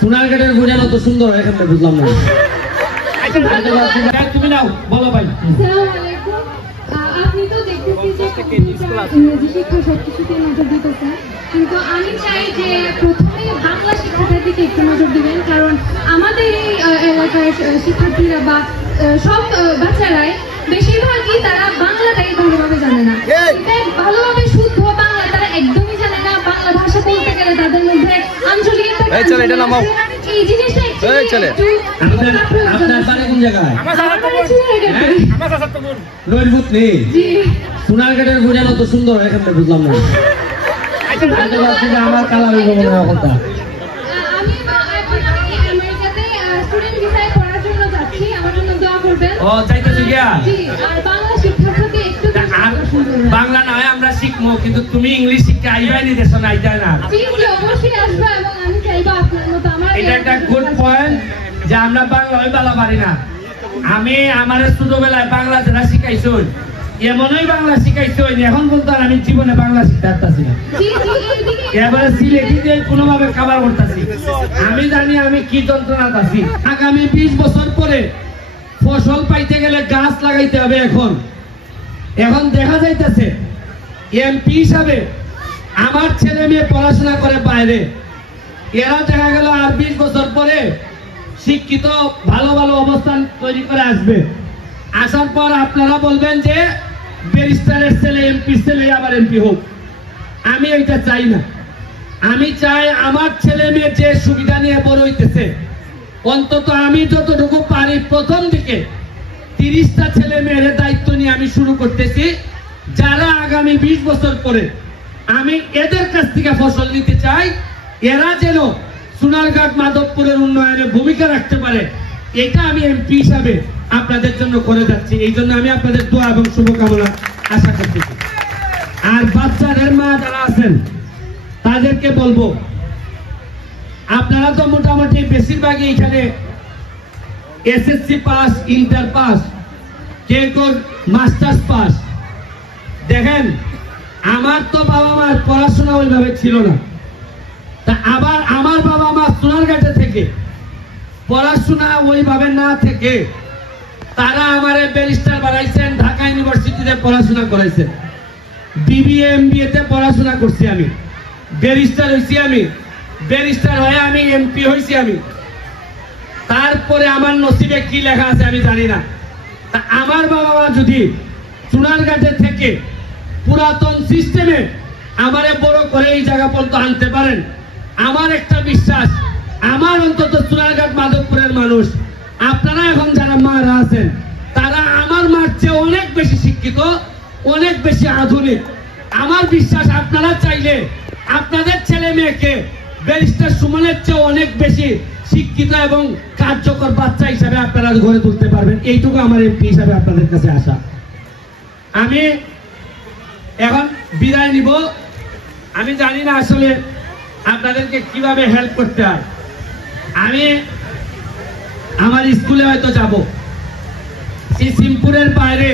সোনারঘাটের বোঝানো তো সুন্দর এখানে বুঝলাম না। তুমি নাও বলো ভাই। আপনি তো দেখতেছি যে ইংরেজি শিক্ষা সবকিছুতে নজর দিতেছেন, কিন্তু আমি চাই যে প্রথমে বাংলা শিক্ষাটার দিকে একটু নজর দিবেন, কারণ আমাদের এই এলাকার শিক্ষার্থীরা বা সব বাচ্চারাই বেশিরভাগই তারা বাংলাটাই ভালোভাবে জানে না, ভালোভাবে শুদ্ধ বাংলা তারা একদমই জানে না। বাংলা ভাষা বলতে গেলে তাদের মধ্যে আঞ্চলিক এই জিনিসটা সোনারঘাটের বোঝানো তো সুন্দর এখানে বুঝলাম না। আমার কালার কথা বাংলা নয় আমরা শিখবো, কিন্তু তুমি ইংলিশ শিখতে আইবাই দেশ না আইতা না। এটা একটা গুড পয়েন্ট যে আমরা বাংলা ওই বালা পারি না। আমি আমার ছোটবেলায় বাংলা যারা শিখাইছো এমনই বাংলা শিখাইছো, এখন বলতো আমি জীবনে বাংলা শিখতে পারতাছি না। এবারে সিলেটি দিয়ে কোনোভাবে খাবার করতেছি। আমি জানি আমি কি যন্ত্রণা আছি। আগামী 20 বছর পরে ফসল পাইতে গেলে গাছ লাগাইতে হবে। এখন দেখা যাইতেছে এমপি হিসাবে আমার ছেলে মেয়ে পড়াশোনা করে বাইরে, এরা দেখা গেল আর 20 বছর পরে শিক্ষিত ভালো ভালো অবস্থান তৈরি করে আসবে। আসার পর আপনারা বলবেন যে ব্যারিস্টারের ছেলে এমপি ছেলে আবার এমপি হোক। আমি এটা চাই না। আমি চাই আমার ছেলে মেয়ে যে সুবিধা নিয়ে বড় হইতেছে, অন্তত আমি যতটুকু পারি প্রথম দিকে 30টা ছেলে মেয়ের দায়িত্ব নিয়ে আমি শুরু করতেছি, যারা আগামী 20 বছর পরে আমি এদের কাছ থেকে ফসল নিতে চাই। এরা যেন সোনারঘাট মাধবপুরের উন্নয়নে ভূমিকা রাখতে পারে, এটা আমি এমপি হিসাবে আপনাদের জন্য করে যাচ্ছি। এই জন্য আমি আপনাদের দোয়া এবং শুভকামনা আশা করতেছি। আর বাচ্চাদের মা যারা আছেন তাদেরকে বলবো, আপনারা তো মোটামুটি বেশিরভাগই এখানে এসএসসি পাস, ইন্টার পাস, কেউ মাস্টার্স পাস। দেখেন আমার তো বাবা মার পড়াশোনা ওইভাবে ছিল না, তা আবার আমার বাবা মা সোনারঘাটে থেকে পড়াশোনা ওইভাবে না থেকে তারা আমারে ব্যারিস্টার বানাইছেন, ঢাকা ইউনিভার্সিটিতে পড়াশোনা করাইছেন, বিবিএ এমবিএ তে পড়াশোনা করছি, আমি ব্যারিস্টার হয়েছি, আমি ব্যারিস্টার হয়ে আমি এমপি হয়েছি। আমি তারপরে আমার নসিবে কি লেখা আছে আমি জানি না। তা আমার বাবা মা যদি সোনারঘাটে থেকে পুরাতন সিস্টেমে আমারে বড় করে এই জায়গা পর্যন্ত আনতে পারেন, আমার একটা বিশ্বাস, আমার অন্তত সোনারঘাট মাধবপুরের মানুষ, আপনারা এখন যারা মারা আছেন তারা আমার মার চেয়ে অনেক বেশি শিক্ষিত, অনেক বেশি আধুনিক। আমার বিশ্বাস আপনারা চাইলে আপনাদের ছেলে মেয়েকে ব্যারিস্টার সুমনের চেয়ে অনেক বেশি শিক্ষিত এবং কার্যকর বাচ্চা হিসাবে আপনারা গড়ে তুলতে পারবেন। এইটুকু আমার এমপি হিসাবে আপনাদের কাছে আসা। আমি এখন বিদায় নিব। আমি জানি না আসলে আপনাদেরকে কিভাবে হেল্প করতে হয়। আমি আমার স্কুলে হয়তো যাব, সিমপুরের বাইরে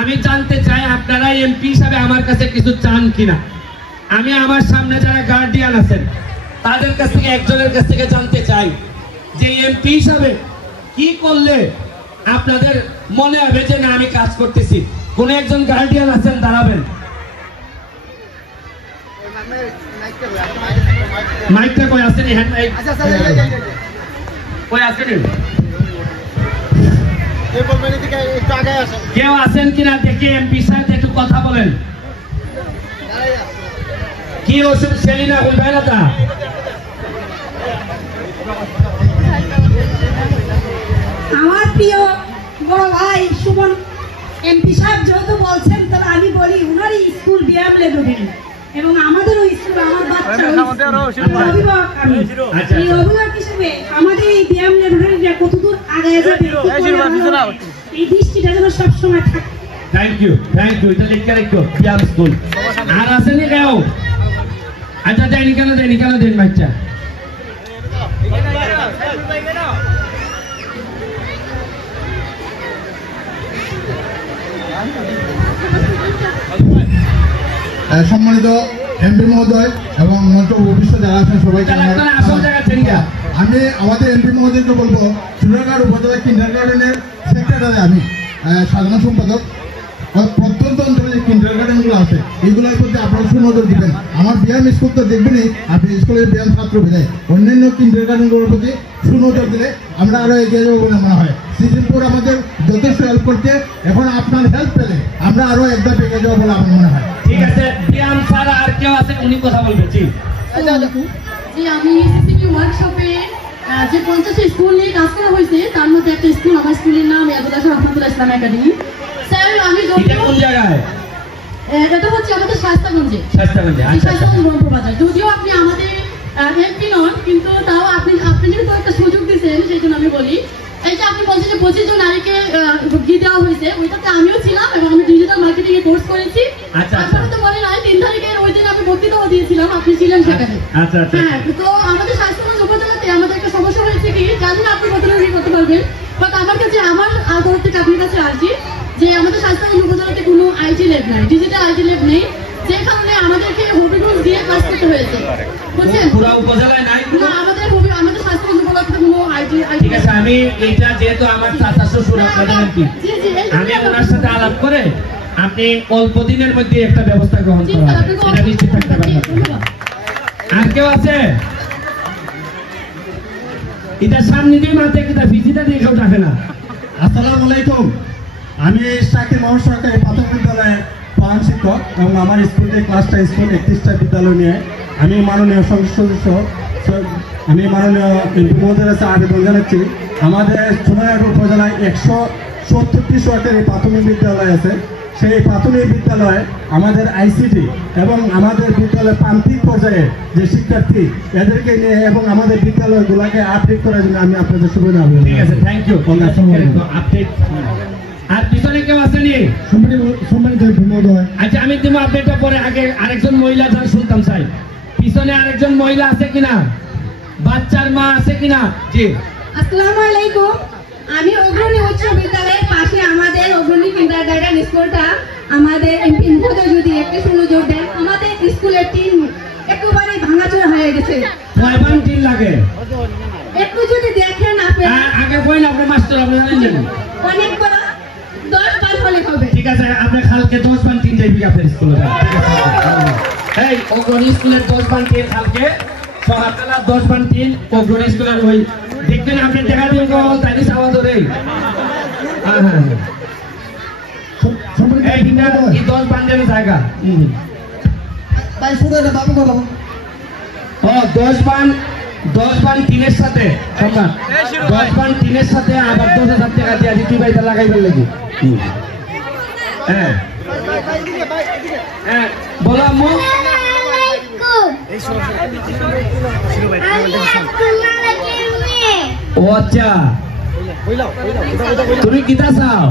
আমি জানতে চাই আপনারা এমপি হিসাবে আমার কাছে কিছু চান কিনা। আমি আমার সামনে যারা গার্ডিয়ান আছেন তাদের কাছ থেকে একজনের কাছ থেকে জানতে চাই যে এমপি হিসাবে কি করলে আপনাদের মনে হবে যে না আমি কাজ করতেছি। কোন একজন গার্ডিয়ান আছেন, দাঁড়াবেন। মাইকটা কই আসেনি? হ্যান্ড মাইক কই আসেনি? কেউ আছেন কিনা দেখি এমপি সাহেব একটু কথা বলেন। কি ওষুধ সেলিনা বলবে না তা? আমার প্রিয় বড় ভাই সুমন এমপি সাহেব যেহেতু বলছেন, তাহলে আমি বলি উনার স্কুল ব্যায়াম লেভেল এবং আমাদেরও স্কুল, আমার বাচ্চা অভিভাবক, আমি এই অভিভাবক হিসেবে আমাদের এই ব্যায়াম লেভেলটা কতদূর আগায় যাবে এই দৃষ্টিটা যেন সবসময় থাকে। Thank you, thank you. এটা লিখে রাখো ব্যায়াম স্কুল। আর আসেনি কেউ? আচ্ছা দেয়নি কেন, দেয়নি কেন, দেন বাচ্চা। সম্মানিত এমপি মহোদয় এবং মঞ্চ ভবিষ্যৎ যারা আছেন সবাইকে আমি আমাদের এমপি মহোদয়কে বলবো চুরাঘাট উপজেলা কিন্ডারগার্ডেনের সেক্রেটারি আমি সাধারণ সম্পাদক প্রত্যন্ত অঞ্চলে যে কিন্ডারগার্ডেনগুলো আছে এইগুলোর প্রতি আপনারা সুনজর দিবেন। আমার বিয়াম স্কুল তো দেখবেনই, আপনি স্কুলের বিয়াম ছাত্র বিদায় অন্যান্য কিন্ডারগার্ডেনগুলোর প্রতি সুনজর দিলে আমরা আরো এগিয়ে যাবো বলে মনে হয়। সিদ্দিকপুর আমাদের যথেষ্ট হেল্প করছে, এখন আপনার হেল্প পেলে আমরা আরো একদম এগিয়ে যাবো বলে আমার মনে হয়। ঠিক আছে, বিয়াম ছাড়া আর কেউ আছে উনি কথা বলবেন? জি আমি সিসিপি ওয়ার্কশপে যে 50 স্কুল নিয়ে কাজ করা হয়েছে তার মধ্যে একটা স্কুল, আমার স্কুলের নাম ইয়াদুল্লাহ রহমাতুল্লাহ ইসলাম একাডেমি। স্যার আমি কোন জায়গায়? এটা হচ্ছে আমাদের শাস্তাগঞ্জে। শাস্তাগঞ্জ রংপুর বাজার। যদিও আপনি আমাদের এমপি নন, কিন্তু তাও আপনি যেহেতু একটা সুযোগ দিচ্ছেন সেই জন্য আমি বলি, এই যে আপনি বলছেন যে 25 জন নারীকে দিয়ে দেওয়া হয়েছে, ওইটাতে আমিও ছিলাম এবং আমি ডিজিটাল মার্কেটিং এ কোর্স করেছি। আপনারা তো বলেন 3 তারিখের ওই দিন আমি বক্তৃতাও দিয়েছিলাম, আপনি ছিলেন সেখানে। হ্যাঁ, তো আমাদের শাস্তাগঞ্জ উপজেলাতে আমাদের একটা সমস্যা হয়েছে কি, জানি না আপনি কতটা করতে পারবেন, বাট আমার কাছে আমার তরফ থেকে আপনার কাছে আসছি যে আমাদের শাস্তাগঞ্জ উপজেলাতে কোনো আইটি ল্যাব নাই, ডিজিটাল আইটি ল্যাব নেই, যে কারণে আমাদেরকে হবিগঞ্জ দিয়ে ক্লাস করতে হয়েছে, বুঝছেন? পুরো উপজেলায় নাই না, আমাদের শাস্তাগঞ্জ উপজেলাতে কোনো আইটি। ঠিক আছে, আমি এটা যেহেতু আমার চাচা শ্বশুর আপনাদের এমপি, আমি ওনার সাথে আলাপ করে আপনি অল্প দিনের মধ্যে একটা ব্যবস্থা গ্রহণ করা হবে, এটা নিশ্চিত থাকতে পারবেন। আর কেউ আছে? এটা সামনে দিয়ে মাঠে কিনা ভিজিটা দিয়ে কেউ ডাকে না। আসসালামু আলাইকুম, আমি শাকির মহা সরকারি প্রাথমিক বিদ্যালয়ের প্রধান শিক্ষক এবং আমার স্কুলটি ক্লাসটা স্কুল 31টা বিদ্যালয় নিয়ে আমি মাননীয় সংসদ সদস্য, আমি মাননীয় এমপি মহোদয়ের কাছে আবেদন জানাচ্ছি। আমাদের চুনারঘাট উপজেলায় 170টি সরকারি প্রাথমিক বিদ্যালয় আছে। সেই প্রাথমিক বিদ্যালয়ে আমাদের আইসিটি এবং আমাদের বিদ্যালয়ের প্রান্তিক পর্যায়ে যে শিক্ষার্থী এদেরকে নিয়ে এবং আমাদের বিদ্যালয়গুলোকে আপডেট করার জন্য আমি আপনাদের সুবিধা হবে। ঠিক আছে, থ্যাংক ইউ। আপডেট আর পিছনে কেউ আসেনি? আচ্ছা, আমি তোমার আপডেটটা পরে আগে আরেকজন মহিলা যারা শুনতাম চাই, পিছনে আরেকজন মহিলা আছে কিনা, বাচ্চার মা আছে কিনা? জি আসসালামু আলাইকুম, আমি অগ্রণী উচ্চ বিদ্যালয়ের পাশে আমাদের অগ্রণী কিন্ডারগার্টেন স্কুলটা আমাদের এমপি মহোদয় যদি একটু সুযোগ দেন, আমাদের স্কুলের টিম একেবারে ভাঙাচোরা হয়ে গেছে। কয়বার টিম লাগে একটু যদি দেখেন আপনি আগে কই না, আপনি মাস্টার আপনি জানেন অনেক বড় 10 বার হলে হবে। ঠিক আছে, আপনি কালকে 10 বার টিম যাইবি আপনার স্কুলে। এই অগ্রণী স্কুলের 10 বার টিম কালকে সকালবেলা 10 বার টিম অগ্রণী স্কুলের ওই দেখবেন, আপনি দেখা দিন তাই সাওয়া ধরে এই 10 বান্ডের জায়গা 10 বান টিনের সাথে 10 বান টিনের সাথে আবার 10,000 টাকা দিয়ে তুই ভাইটা লাগাইবার লাগি। হ্যাঁ হ্যাঁ, বলো আম্মু। ও আচ্ছা, তুমি কিতা চাও?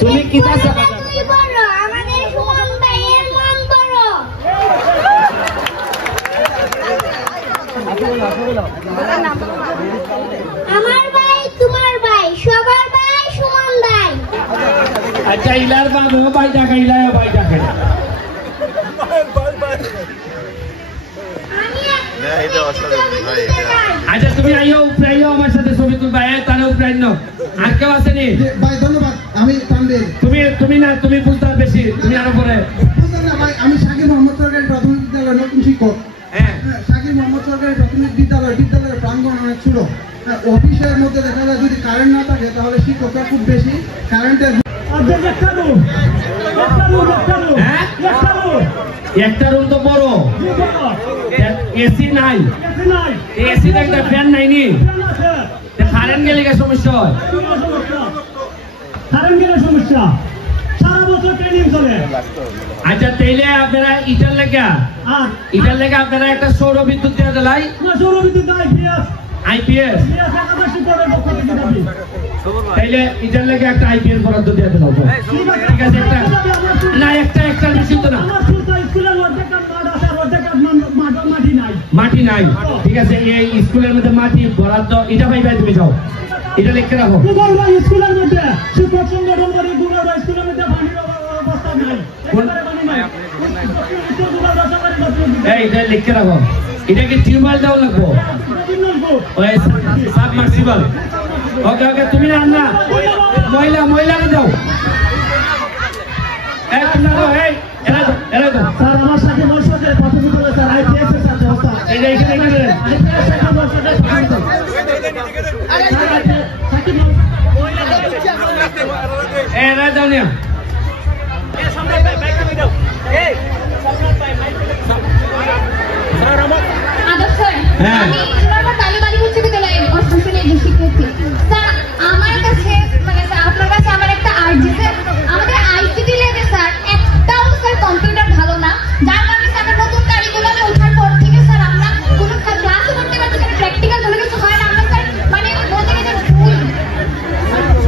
তুমি কিতা চাও? আমার ভাই তোমার ভাই সবার ভাই সমান ভাই। আচ্ছা, ইলার বাবু ভাই ডাকা, ইলার ভাই ডাকে। আচ্ছা, তুমি আইও উপরে আইও আমার সাথে ছবি তুলবা, তারা উপরে আইনো। আর কেউ আসেনি? ভাই ধন্যবাদ, আমি তানভীর। তুমি না, তুমি বুঝতে বেশি, তুমি আরো পরে। ভাই আমি শাকির মোহাম্মদ সরকারি প্রাথমিক বিদ্যালয়ের নতুন শিক্ষক। শাকির মোহাম্মদ সরকারি প্রাথমিক বিদ্যালয়ের প্রাঙ্গণ অনেক ছোট, অফিসের মধ্যে দেখা যায় যদি কারেন্ট না থাকে তাহলে শিক্ষকরা খুব বেশি কারেন্টের একটা রুম তো বড়, এসি নাই, এসি একটা ফ্যান নাই নি, কারেন্ট গেলে সমস্যা হয়। কারেন্ট গেলে সমস্যা, সারা বছর ট্রেনিং চলে। আচ্ছা, তাইলে আপনারা ইটার লেগে আপনারা একটা সৌর বিদ্যুৎ দেওয়া দিলাই? সৌর বিদ্যুৎ আইপিএস তাইলে ইটার লেগে একটা আইপিএস বরাদ্দ দিয়ে দিলাম। ঠিক আছে, একটা নিশ্চিত না, মাটি নাই। ঠিক আছে, এই স্কুলের মধ্যে মাটি বরাদ্দ এটা পাইবে, তুমি যাও এটা লিখে রাখো। স্কুলের মধ্যে শিক্ষক সংগঠন করে স্কুলের মধ্যে পানির অবস্থা নাই। এই এটা লিখে রাখো, এটা কি টিউবওয়েল দেওয়া লাগবো? ওই সাবমার্সিবল। ওকে ওকে, তুমি না না মহিলাকে দাও। এই তোমরা দাও, এই এরা দাও। স্যার আমার সাথে মশাদের প্রাথমিক বিদ্যালয় স্যার আইপিএস এর সাথে অবস্থা এই যে এখানে আইপিএস সাথে মশাদের এরা দাও না। আদর্শ স্যার, হ্যাঁ। আমি সোনারগাঁ তালুবাড়ি উচ্চ বিদ্যালয়ের অষ্টম শ্রেণীর শিক্ষার্থী। স্যার আমার কাছে মানে স্যার আপনার কাছে আমার একটা আর্জি, স্যার আমাদের আইসিটি ল্যাবে স্যার একটাও স্যার কম্পিউটার ভালো না, যার কারণে স্যার আমরা নতুন কারিকুলামে ওঠার পর থেকে স্যার আমরা কোনো ক্লাসও করতে পারছি না, প্র্যাকটিক্যাল কোনো কিছু হয় না। আমরা স্যার মানে বলতে গেলে ভুল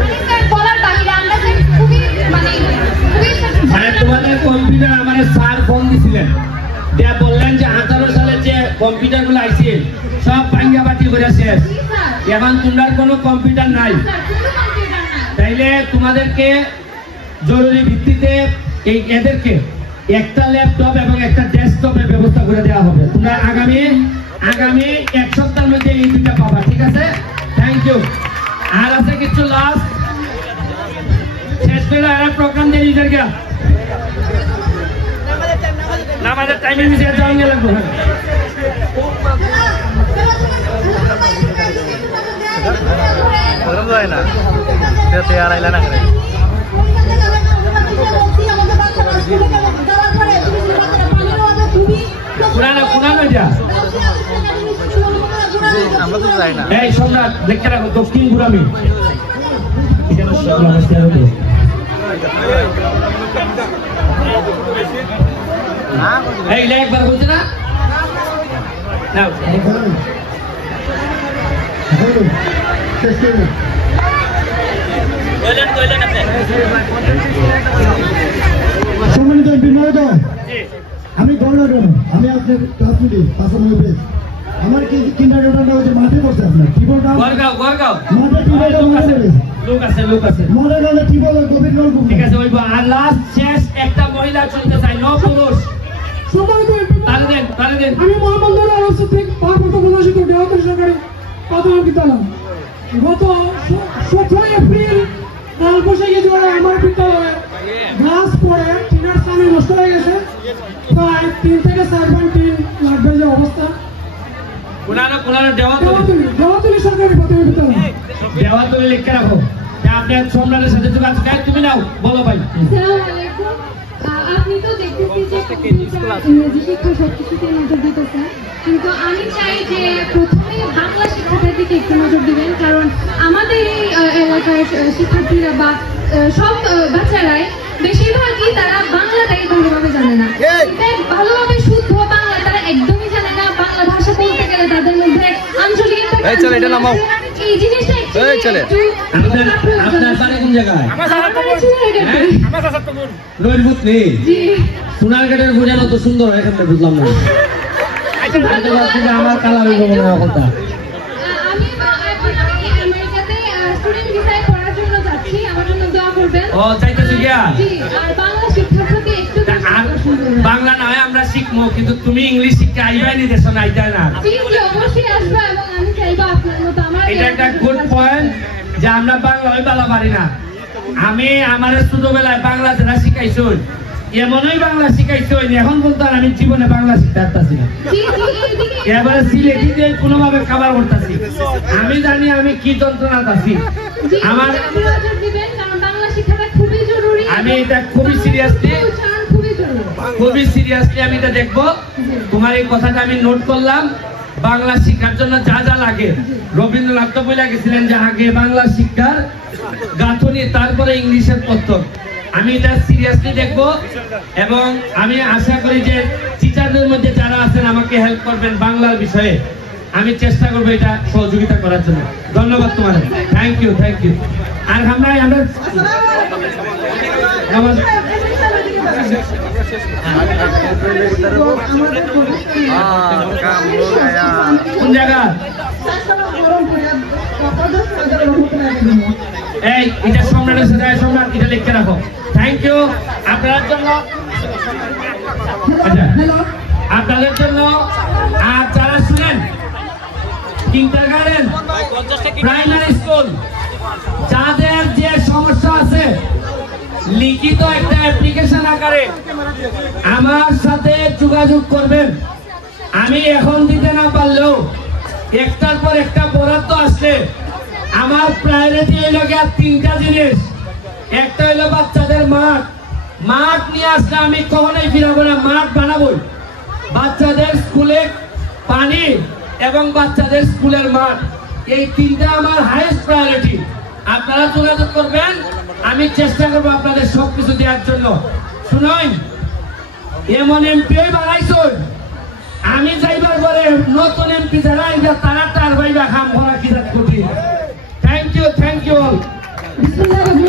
মানে স্যার বলার বাহিরে আমরা স্যার খুবই মানে তোমাদের কম্পিউটার আমার স্যার ফোন দিছিলেন, দিয়া বললেন যে 18 সালে যে কম্পিউটার গুলো আইছে সব ভাঙ্গা বাটি করে শেষ, এখন তোমরা কোনো কম্পিউটার নাই। তাইলে তোমাদেরকে জরুরি ভিত্তিতে এদেরকে একটা ল্যাপটপ এবং একটা ডেস্কটপের ব্যবস্থা করে দেওয়া হবে। তোমরা আগামী এক সপ্তাহের মধ্যে এই দুইটা পাবা, ঠিক আছে? Thank you. আর আছে কিছু লাস্ট শেষ করে আর প্রোগ্রাম দিয়ে নিজের গিয়া না আমাদের টাইমের বিষয়ে যাওয়া নিয়ে লাগবো। এই সম্রাট দেখতে রাখো, দক্ষিণ গুরামি এই একবার বলছে না সম্মানিত বিনোদ, আমি গণনা, আমি আপনার ক্লাস নিতে পাশাপাশি আমার কি কিন্ডারগার্টেনটা ওই যে মাঠে করছে আপনার টিবলটা গড়গাঁও মাঠে টিবলটা লোক আছে মনে গেলে টিবল গভীর নলকূপ ঠিক আছে। ওই আর লাস্ট শেষ একটা মহিলা চলতে চাই, ন পুরুষ। তারে দেন আমি মোহাম্মদ নুরুল আলম থেকে পার্বত্য প্রদর্শিত দেওয়াতী সরকারি প্রাথমিক বিদ্যালয়। গত 17 এপ্রিল কালবৈশাখী ঝড়ে আমার বিদ্যালয়ে গ্লাস পড়ে টিনের সামনে নষ্ট হয়ে গেছে, প্রায় 3 থেকে 4 ঘন্টা টিন লাগবে যে অবস্থা। দেওয়াতলী সরকারি প্রাথমিক বিদ্যালয় দেওয়াতলী লিখে রাখো। আপনার সম্রাটের সাথে যোগাযোগ, তুমি নাও, বলো ভাই। আসসালামু আলাইকুম। আপনি তো দেখতেছি যে কম্পিউটার ইংরেজি শিক্ষা সবকিছুতে নজর দিতেছেন, কিন্তু আমি চাই যে প্রথমে বাংলা শিক্ষাটার দিকে একটু নজর দিবেন, কারণ আমাদের এই এলাকার শিক্ষার্থীরা বা সব বাচ্চারাই বেশিরভাগই তারা বাংলাটাই ভালোভাবে জানে না, ভালোভাবে শুদ্ধ বাংলা তারা একদমই জানে না। বাংলা ভাষা বলতে গেলে তাদের মধ্যে আঞ্চলিক এই জিনিসটা আপনার বাড়ি কোন জায়গায়? সোনারঘাটের বোঝানো তো সুন্দর, এখানে বুঝলাম না। আমার কালার কথা বাংলা নয় আমরা শিখবো, কিন্তু তুমি ইংলিশ শিখতে আইবাই দেশ না, আইতা না। এটা একটা গুড পয়েন্ট যে আমরা বাংলা ওই বালা পারি না। আমি আমার ছোটবেলায় বাংলা যারা শিখাইছো এমনই বাংলা শিখাইছো, এখন বলতো আমি জীবনে বাংলা শিখতে পারতাছি না। এবারে সিলেটি দিয়ে কোনোভাবে খাবার করতেছি, আমি জানি আমি কি যন্ত্রণা আছি। আমার আমি এটা খুবই সিরিয়াসলি আমি এটা দেখবো। তোমার এই কথাটা আমি নোট করলাম। বাংলা শিক্ষার জন্য যা যা লাগে, রবীন্দ্রনাথ তো বলে গেছিলেন যে আগে বাংলা শিক্ষার গাঁথনি, তারপরে ইংলিশের পত্তন। আমি এটা সিরিয়াসলি দেখবো এবং আমি আশা করি যে টিচারদের মধ্যে যারা আছেন আমাকে হেল্প করবেন বাংলার বিষয়ে। আমি চেষ্টা করবো এটা সহযোগিতা করার জন্য। ধন্যবাদ তোমাদের, থ্যাংক ইউ। আর আমরা কোন জায়গা এই এটা সম্রাটের সাথে সম্রাট এটা লিখে রাখো। থ্যাংক ইউ আপনার জন্য। আচ্ছা, আপনাদের জন্য আর যারা স্টুডেন্ট কিন্ডারগার্টেন প্রাইমারি স্কুল যাদের যে সমস্যা আছে লিখিত একটা অ্যাপ্লিকেশন আকারে আমার সাথে যোগাযোগ করবেন। আমি এখন দিতে না পারলেও একটার পর একটা বরাদ্দ আসছে। আমার প্রায়োরিটি হইল গিয়ে 3টা জিনিস। একটা হইলো বাচ্চাদের মাঠ নিয়ে আসলে আমি কখনোই ফিরাবো না, মাঠ বানাবো। বাচ্চাদের স্কুলে পানি এবং বাচ্চাদের স্কুলের মাঠ, এই 3টা আমার হাইয়েস্ট প্রায়োরিটি। আপনারা যোগাযোগ করবেন, আমি চেষ্টা করবো আপনাদের সবকিছু দেওয়ার জন্য। শুনুন, এমন এমপি বানাইছো, আমি যাইবার পরে নতুন এমপি যারা তারা তার ভাইবা খাম ভরা কি কঠিন। Thank you. বিসমিল্লাহির রহমানির